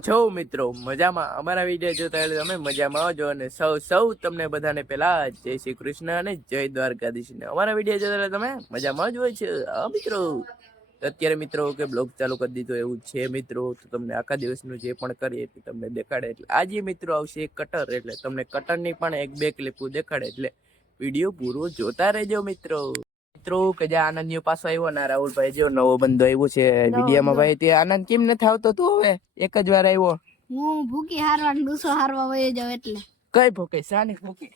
કેમ છો મિત્રો, મજામાં? અમારા વીડિયો જોતા હોય તમે મજામાં આવજો અને સૌ સૌ તમને બધાને પેલા જય શ્રી કૃષ્ણ અને જય દ્વારકાધીશ ને અમારા વીડિયો જોતા હોય તમે મજામાં જ હોય છે. હા, મિત્રો. અત્યારે મિત્રો કે બ્લોગ ચાલુ કરી દીધો, એવું છે મિત્રો. તો તમને આખા દિવસનું જે પણ કરીએ તે તમને દેખાડે. એટલે આજે મિત્રો આવશે કટર એટલે તમને કટરની પણ એક બે ક્લિપો દેખાડે. એટલે વીડિયો પૂરો જોતા રહેજો મિત્રો. મિત્રો કે જે આનંદીઓ પાછો આવ્યો ને રાહુલભાઈ જેવો નવો બંધો આવ્યો છે વિડીયોમાં ભાઈ તે આનંદ કેમ નથી આવતો તું હવે? એક જ વાર આવ્યો. હું ભૂકી હારવા ને ડૂસો હારવા વયો જાવ એટલે. કઈ ભૂકે? સાની ભૂકે.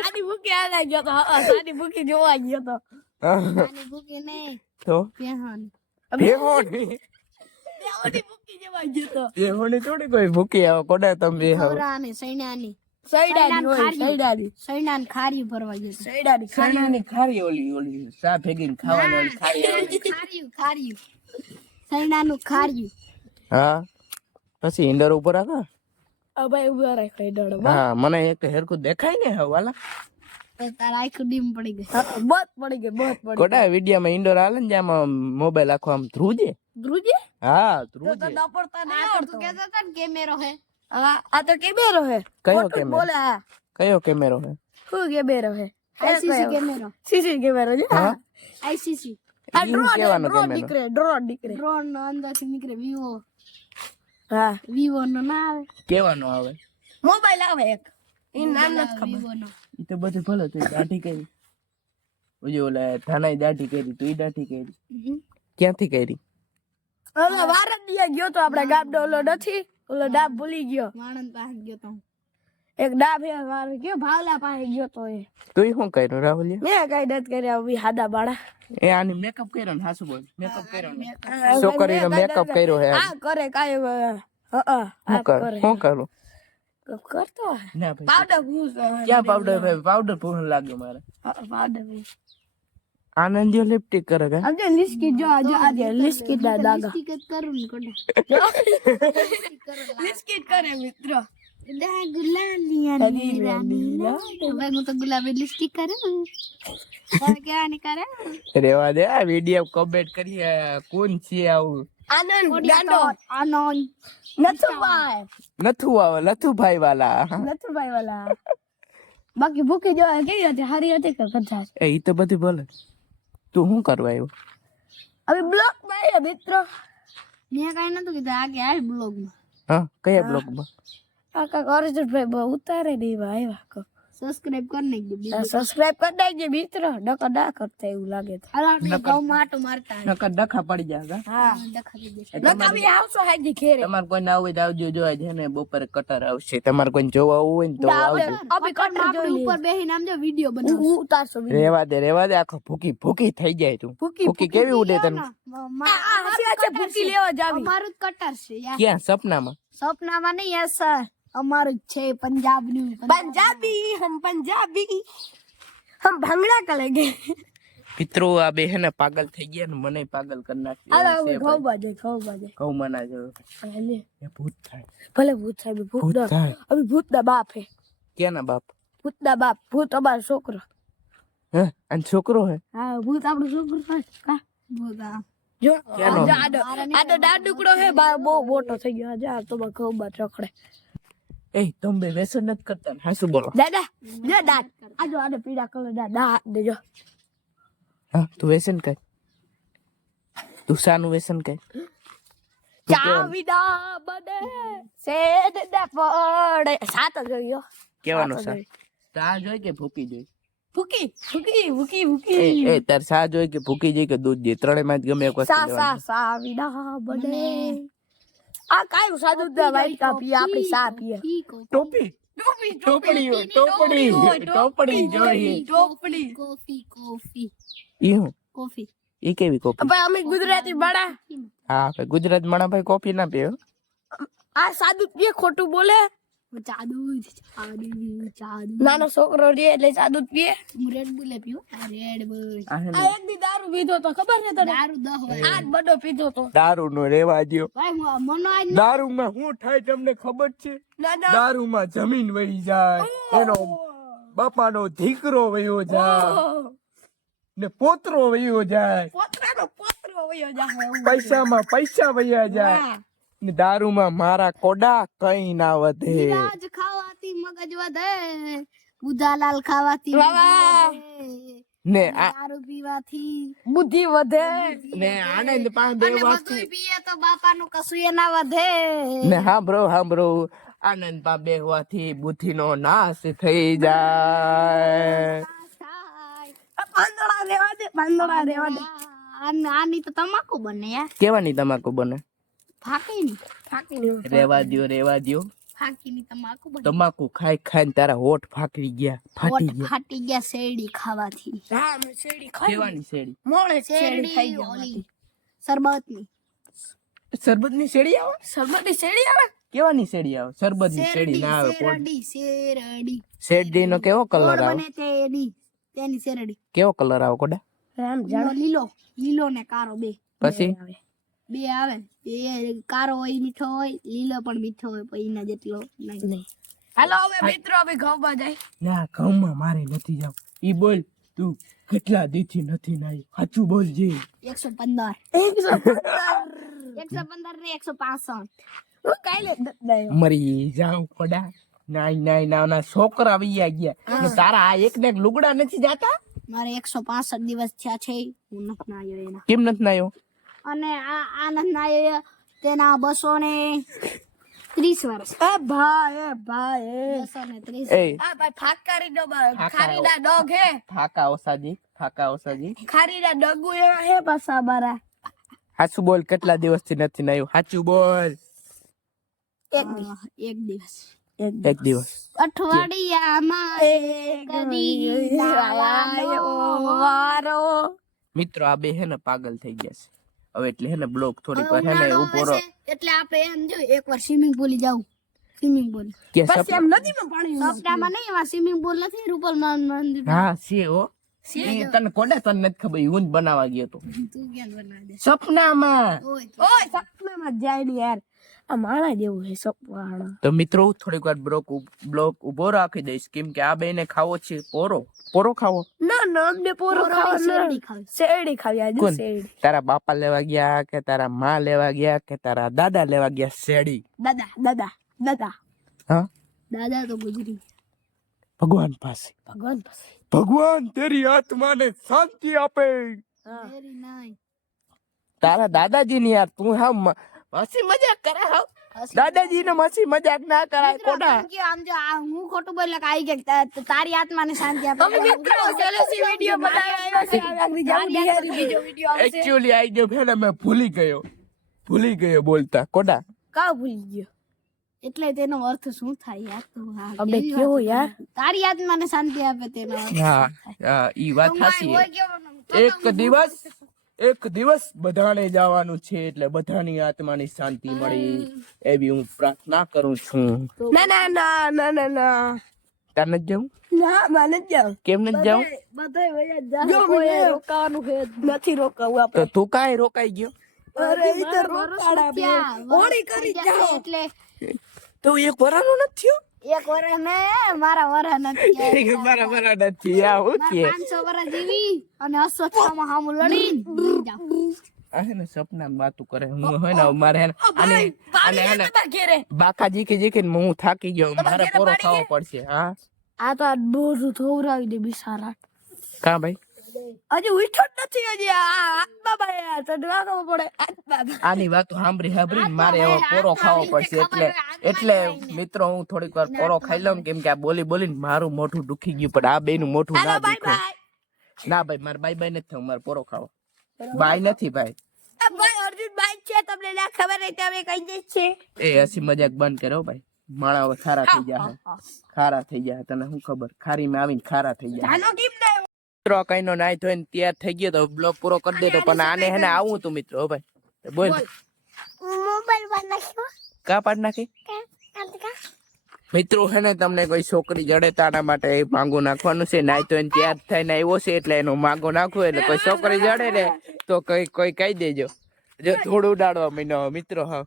સાદી ભૂખી હારા ગયો તો સાની સાદી જોવા ગયો તો. સાની ભૂખી નહીં તો? પેહન ભેહોની બેવડી ભૂકી જોવા ગયો તો. ભેહોની થોડી કોઈ ભૂકી આવે કોડા તમે ખવરાની સૈનાની સૈડાની હોય ખારી. સૈડાની. ખારી ભરવા ગયો તો સૈડાની ખારી. ઓલી ઓલી સા ભેગી ખાવાની ઓલી ખારી આવે. ખાર્યું ખાર્યું સૈનાનું હા? પછી ઇન્ડોર ઉપર આગળ આ ભાઈ ઊભા રાખ ડડો હા મને એક હેરકું દેખાય ને હવે તારા આખું ડીમ પડી ગઈ. બહત પડી ગઈ બહત પડી કોડા વિડીયોમાં ઇન્ડોર હાલે ને જેમાં મોબાઈલ આખો આમ ધ્રુજે? ધ્રુજે? હા ધ્રુજે તો દપડતા નહીં આવડતો. કેમેરો હા. આ તો કેમેરો હે. કયો કેમેરો? બોલે કયો કેમેરો હે? શું કેમેરો હે? આઈસીસી કેમેરો. સીસી કેમેરો છે? હા. આઈસીસી આ ડ્રોન કેવાનો કેમેરો? નીકળે ડ્રોન નીકળે. ડ્રોન નો અંદરથી નીકળે વિવો હા. વિવો નો ના આવે. કેવાનો આવે? મોબાઈલ આવે એક. ઈ નામ નથી ખબર. વિવો નો. ઈ તો બધું ભલે તો દાઢી કરી. ઓજો ઓલા થાનાઈ દાઢી કરી તું ઈ દાઢી કરી. ક્યાંથી કરી? ઓલો વાર દિયા ગયો તો આપણે ગામડો ઓલો નથી? ઓલો ડાબ ભૂલી ગયો. માણંદ પાસે ગયો તો. એક ડાબ હે વાર ગયો ભાવલા પાસે ગયો તો એ. તું શું કર્યું રાહુલ? મેં કઈ નથી કર્યા આવી હાદા બાળા. એ આને મેકઅપ કર્યો ને હાસુ બોલ મેકઅપ કર્યો ને. છોકરીનો મેકઅપ કર્યો હે આ કરે કાય હા કર કરે શું કરું? કરતો ના ભાઈ. પાવડર ભૂસ ક્યાં પાવડર ભાઈ પાવડર ભૂસ લાગ્યો મારે. પાવડર ભૂસ. આનંદીઓ લિપસ્ટિક કરે કે આમ જો લિસ્કી જો જો આ જે લિસ્કી ના દાગા લિપસ્ટિક જ કરું ને કોડા લિસ્કી કરે મિત્રો દા ગુલાલિયા ની રાની લા. હવે હું તો ગુલાબી લિપસ્ટિક કરું તારે ક્યાં કરે રેવા દે આ વીડિયો કમેન્ટ કરીએ કોણ છે આવું આનંદ ગાંડો આનંદ નથુભાઈ નથુ આવે લથુભાઈ વાલા નથુભાઈ વાલા બાકી ભૂખી જો કેવી હતી હારી હતી કે કદાચ એ ઈ તો બધું બોલે તું શું કરવા આવ્યો? હવે બ્લોકમાં મિત્રો. મેં કઈ નતું કીધું આ કે બ્લોગમાં. હા કયા બ્લોગમાં આ કાક અર્જુનભાઈ બહુ ઉતારે દેવા ભાઈ આવ્યા કો સબસ્ક્રાઇબ કરી નાખજો સબસ્ક્રાઇબ કરી નાખજો મિત્રો. ડકા ડા કરતા એવું લાગે છે હાલો આપણે ગૌ માટો મારતા ડકા ડખા પડી જાય હા દેશે નકા બી આવશો હાજી ઘેરે. તમારે કોઈ ના હોય તો આવજો જોવા છે ને બપોરે કટર આવશે. તમારે કોઈ જોવા હોય ને તો આવજો. અભી કટર જોઈ ઉપર બેહીને આમ જો વિડિયો બનાવો ઉતારશો રેવા દે રેવા દે. આખો ભૂકી ભૂકી થઈ જાય તું. ભૂકી ભૂકી કેવી ઉડે તને આ હાચી છે, ભૂકી લેવા જાવી. મારું કટર છે યાર. ક્યાં? સપનામાં? સપનામાં નહીં યાર સર અમારું છે પંજાબનું પંજાબી. હમ પંજાબી. હમ ભંગડા કલેગે મિત્રો આ બે હે ને પાગલ થઈ ગયા ને મને પાગલ કરી નાખ્યો હાલો ઘઉં બાજે ઘઉં બાજે. ઘઉં મના જો ભલે ભૂત થાય. ભલે ભૂત થાય ભૂત થાય. અભી ભૂત ના બાપ હે. કેના બાપ? ભૂત ના બાપ ભૂત અમારો છોકરો. હે? અને છોકરો હે? હા ભૂત આપણો છોકરો થાય ભૂત આ. જો આડો આડો ડાડુકડો હે બહુ મોટો થઈ ગયો. જા તો બખો બટ ચકડે એ તમે બે વ્યસન નથી કરતા ને હાસુ બોલો દાદા જો દાદ આ જો આડે પીડા કલર દાદા દેજો હા તું વ્યસન કર તું શાનું વ્યસન કર ચાવીડા બને સેદ દા પડે સાત જોયો કેવાનો કેવાનું સાત સા જ જોઈ કે ભૂકી જોઈ ભૂકી ભૂકી ભૂકી ભૂકી એ તાર સા જોઈ કે ભૂકી જોઈ કે દૂધ જે ત્રણેયમાં ગમે એક વસ્તુ સા સા. સા વિડા બને આ કાયું સાદું દા વાઈટ કા આપણી સા પીએ. ટોપી. ટોપડી ટોપડી ટોપડી જોઈ ટોપડી કોફી કોફી. ઈ હું? કોફી. ઈ કેવી કોફી? ભાઈ અમે ગુજરાતી બડા. હા ભાઈ ગુજરાત માણા ભાઈ કોફી ના પીવે. આ સાદું પીએ ખોટું બોલે. જાદુ જાદુ જાદુ. નાનો છોકરો રે એટલે સાદું પીએ. હું રેડ બુલ રેડ બુલ આ ને આ એક દી દારૂ પીધો તો ખબર છે તને? દારૂ દહ હોય. આજ બડો પીધો તો. દારૂ નો રેવા દયો. ભાઈ હું- મનો આજ દારૂ માં શું થાય તમને ખબર છે? ના ના. દારૂ માં જમીન વહી જાય. એનો બાપાનો દીકરો વયો જાય. ને પોતરો વયો જાય. પોતરાનો પોતરો વયો જાય. પૈસામાં પૈસા વયા જાય. ને દારૂમાં મારા કોડા કઈ ના વધે. ઈલાજ ખાવાથી મગજ વધે બુધાલાલ ખાવાથી ને આ દારૂ પીવાથી બુદ્ધિ વધે. ને આનંદ પાંચ બે બધું પીએ તો બાપાનું કશું એ ના વધે. ને સાંભળો સાંભળો આનંદ પા બેહવાથી બુદ્ધિનો નાશ થઈ જાય. પાંદડા રેવા દે પાંદડા રેવા દે. આની તો તમાકુ બને યાર. કેવાની તમાકુ બને? ફાકીની ફાકી રેવા દ્યો રેવા દ્યો ફાકીની તમાકુ તમાકુ ખાઈ ખાઈને તારા હોઠ ફાકડી ગયા ફાટી ગયા. ફાટી ગયા શેરડી ખાવાથી. હા શેરડી ખાઈ કેવાની શેરડી? શેરડી ખાઈ ઓલી શરબતની. શરબતની આવે? સરબતની શેરડી આવે? કેવાની શેડી આવે? શરબતની શેડી ના આવે શેરડી શેરડી. શેરડીનો કેવો કલર આવે? બને તેની તેની શેરડી. કેવો કલર આવે કોડા? રામ લીલો લીલો ને કારો બે. પછી? બે આવે એ કારો હોય મીઠો હોય લીલો પણ મીઠો હોય પણ એના જેટલો નહીં. હાલો હવે મિત્રો હવે ઘઉંમાં જાય. ના ઘઉંમાં મારે નથી જાવ. ઈ બોલ તું કેટલા દીથી નથી નાઈ? સાચું બોલજે એકસો પંદર. એકસો એકસો પંદર ને એકસો પાસઠ. હું કાલે મરી જાઉં કોડા નાઈ નાઈ ના ના છોકરા આવી ગયા. ને તારા આ એક ને એક લુગડા નથી જાતા? મારે એકસો પાસઠ દિવસ થયા છે હું નથી નાયો એના. કેમ નથી નાયો? અને આ આનંદના એ તેના બસો ને ત્રીસ વર્ષ. એ ભાઈ એ ભાઈ બસો ને ત્રીસ આ ભાઈ ફાકારી નો. ખારીના ડોગ હે. ફાકા ઓસાજી ફાકા ઓસાજી. ખારીના ડગુ એવા હે પાછા મારા હાચું બોલ કેટલા દિવસથી નથી નાયું? હાચું બોલ. એક દી એક દિવસ. એક દિવસ. અઠવાડિયામાં મિત્રો આ બે હે ને પાગલ થઈ ગયા છે. હવે એટલે હે ને બ્લોક થોડીક વાર હે ને છે, એટલે આપણે એમ જો એકવાર સ્વિમિંગ પૂલ જાવ સ્વિમિંગ પૂલ કે બસ એમ નદીમાં પાણી સપનામાં નહીં એમાં સ્વિમિંગ પૂલ નથી રૂપલ મંદિર હા છે હો. તને કોડે તને નથી ખબર હું જ બનાવવા ગયો તો. તું ક્યાં બનાવી દે? સપનામાં. ઓય સપનામાં જાય યાર. આ માણા જેવું છે સપવાળા. તો મિત્રો થોડીક વાર બ્લોક બ્લોક ઊભો રાખી દઈશ. કેમ કે આ બેને ખાવો છે. પોરો. પોરો ખાવો. ના ના અમને પોરો ખાવો શેરડી ખાવી. શેરડી ખાવી આજે શેરડી. તારા બાપા લેવા ગયા કે તારા માં લેવા ગયા કે તારા દાદા લેવા ગયા? શેરડી. દાદા દાદા દાદા. હા? દાદા તો ગુજરી. ભગવાન પાસે. ભગવાન પાસે. ભગવાન તેરી આત્માને શાંતિ આપે. તારા દાદાજી ની યાર તું હા હસી મજાક કરે હો દાદાજી ને મસી મજાક ના કરાય કોડા આમ જો હું ખોટું બોલ્યા કે આવી ગઈ તારી આત્માને શાંતિ આપે અમે મિત્રો સેલેસી વિડિયો બનાવ્યો છે. આગળ બીજો વિડિયો આવશે. એક્ચ્યુઅલી આઈ ગયો ફેને મે ભૂલી ગયો. ભૂલી ગયો બોલતા કોડા કા ભૂલી ગયો? એટલે તેનો અર્થ શું થાય યાર? તું અબે કેવો યાર? કરે? તારી આત્માને શાંતિ આપે તેનો હા ઈ વાત સાચી એક દિવસ એક દિવસ બધાને જવાનું છે એટલે બધાની આત્માની શાંતિ મળી. એવી હું પ્રાર્થના કરું છું. ના ના ના ના ના ના. તાર નથી જવું? ના માને જાવ. કેમ નથી જવું? બધા વયા જા. કોઈ રોકાવાનું છે નથી રોકાવું તો તું કાંઈ રોકાઈ ગયો? અરે તો રોકાડા બે. થઈ કરી જાઓ. એટલે. તો એક વરાનો નથી થયો? એક વર્ષ ને મારા વરસ નથી મારા એક વરા વરા નથી આ હું મારા કે? પાંચસો વર્ષ જીવી અને અસ્વસ્થામાં હામું લડી. સપના વાતું કરે. હું હોય ને મારે બાકા જીકી જીકીને હું થાકી ગયો મારે પોરો ખાવો પડશે હા? આ તો આ બોરું થોવરાવી દે બિસારા. કા ભાઈ? હજી ઉઠ્યો જ નથી હજી આત્મા ભાઈ પડે? આની વાત સાંભળી સાંભળી મારે હવે પોરો ખાવો પડશે એટલે એટલે મિત્રો હું થોડીક વાર કોરો ખાઈ લઉં કેમ કે આ બોલી બોલીને મારું મોઢું દુખી ગયું પણ આ બેનું મોઢું ના દુખે. ના ભાઈ મારે બાય બાય નથી થયું મારે પોરો ખાવો. બાય નથી ભાઈ. છે તમને ના ખબર તમે દે છે. એ હસી મજાક બંધ કરો ભાઈ. હવે ખારા થઈ ગયા ખારા થઈ ગયા તને શું ખબર? ખારી માં આવીને ખારા થઈ ગયા મિત્રો કઈ નો નાય ધોઈને તૈયાર થઈ ગયો તો બ્લોગ પૂરો કરી દેતો પણ આને હે ને આવું તું મિત્રો ભાઈ. બોલ. મોબાઈલ બંધ નાખ્યો કા પાડ નાખી? મિત્રો હે ને તમને કોઈ છોકરી જડે તાના માટે એ માંગો નાખવાનું છે. નાય તો તૈયાર થઈને આવ્યો છે એટલે એનો માંગો નાખવો એટલે કોઈ છોકરી જડે ને તો કઈ કોઈ કહી દેજો. જો થોડું ઉડાડવા મહિનો મિત્રો હા.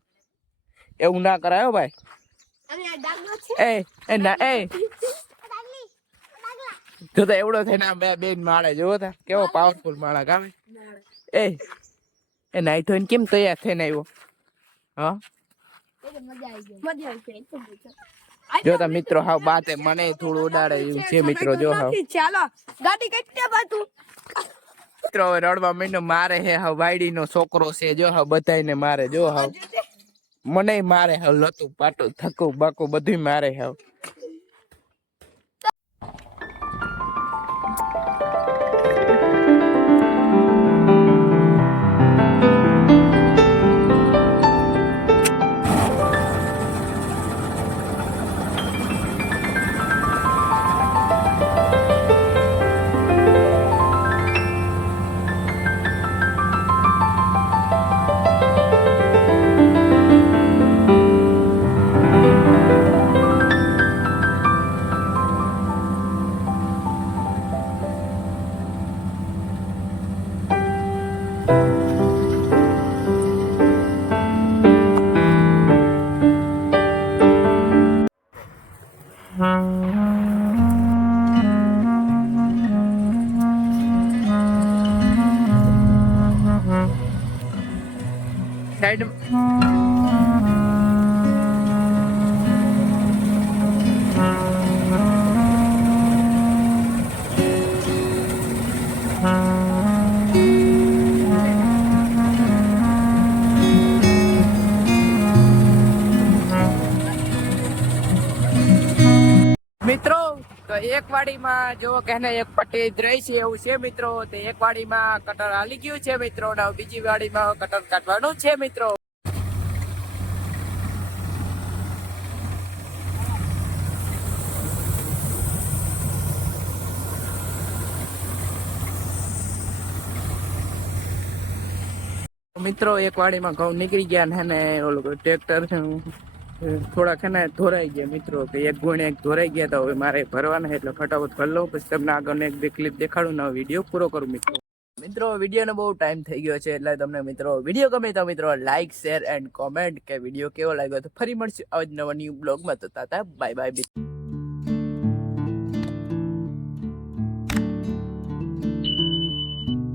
એવું ના કરાય ભાઈ. એ એ ના એ. તો તો એવડો થઈને ને બે બેન માળે જોવો તા, કેવો પાવરફુલ માળા ગામે એ એ નાઈ ધોઈને કેમ તૈયાર થઈને આવ્યો? હા. જો તા મિત્રો, હાવ બાતે મને થોડું ઉડાડે એવું છે મિત્રો, જો હાવ. ચાલો ગાડી કઈ દે મિત્રો, હવે રડવા માંડ્યો, મારે હે હાવ વાયડી નો છોકરો છે, જો હાવ બધાયને મારે, જો હાવ. મને મારે હાવ લતું પાટું, થકું બાકું બધું મારે હાવ. Thank you. એક વાડીમાં જો કે એક પટ્ટી જ છે, એવું છે મિત્રો. તે એક વાડીમાં કટર હાલી ગયું છે મિત્રો બીજી વાડીમાં કટર કાઢવાનું છે મિત્રો. મિત્રો, એક વાડીમાં ઘઉં નીકળી ગયા ને ઓલું ટ્રેક્ટર થોડાક એને ધોરાઈ ગયા મિત્રો, કે એક ગુણ એક ધોરાઈ ગયા તો હવે મારે ભરવાના એટલે ફટાફટ ભર લઉં, પછી તમને આગળ એક બે ક્લિપ દેખાડું ને વીડિયો પૂરો કરું મિત્રો. મિત્રો વિડીયોનો બહુ ટાઈમ થઈ ગયો છે, એટલે તમને મિત્રો વીડિયો ગમે તો મિત્રો લાઈક શેર એન્ડ કોમેન્ટ કે વીડિયો કેવો લાગ્યો તો ફરી મળશું આવા જ નવા ન્યૂ બ્લોગમાં તો તાતા બાય બાય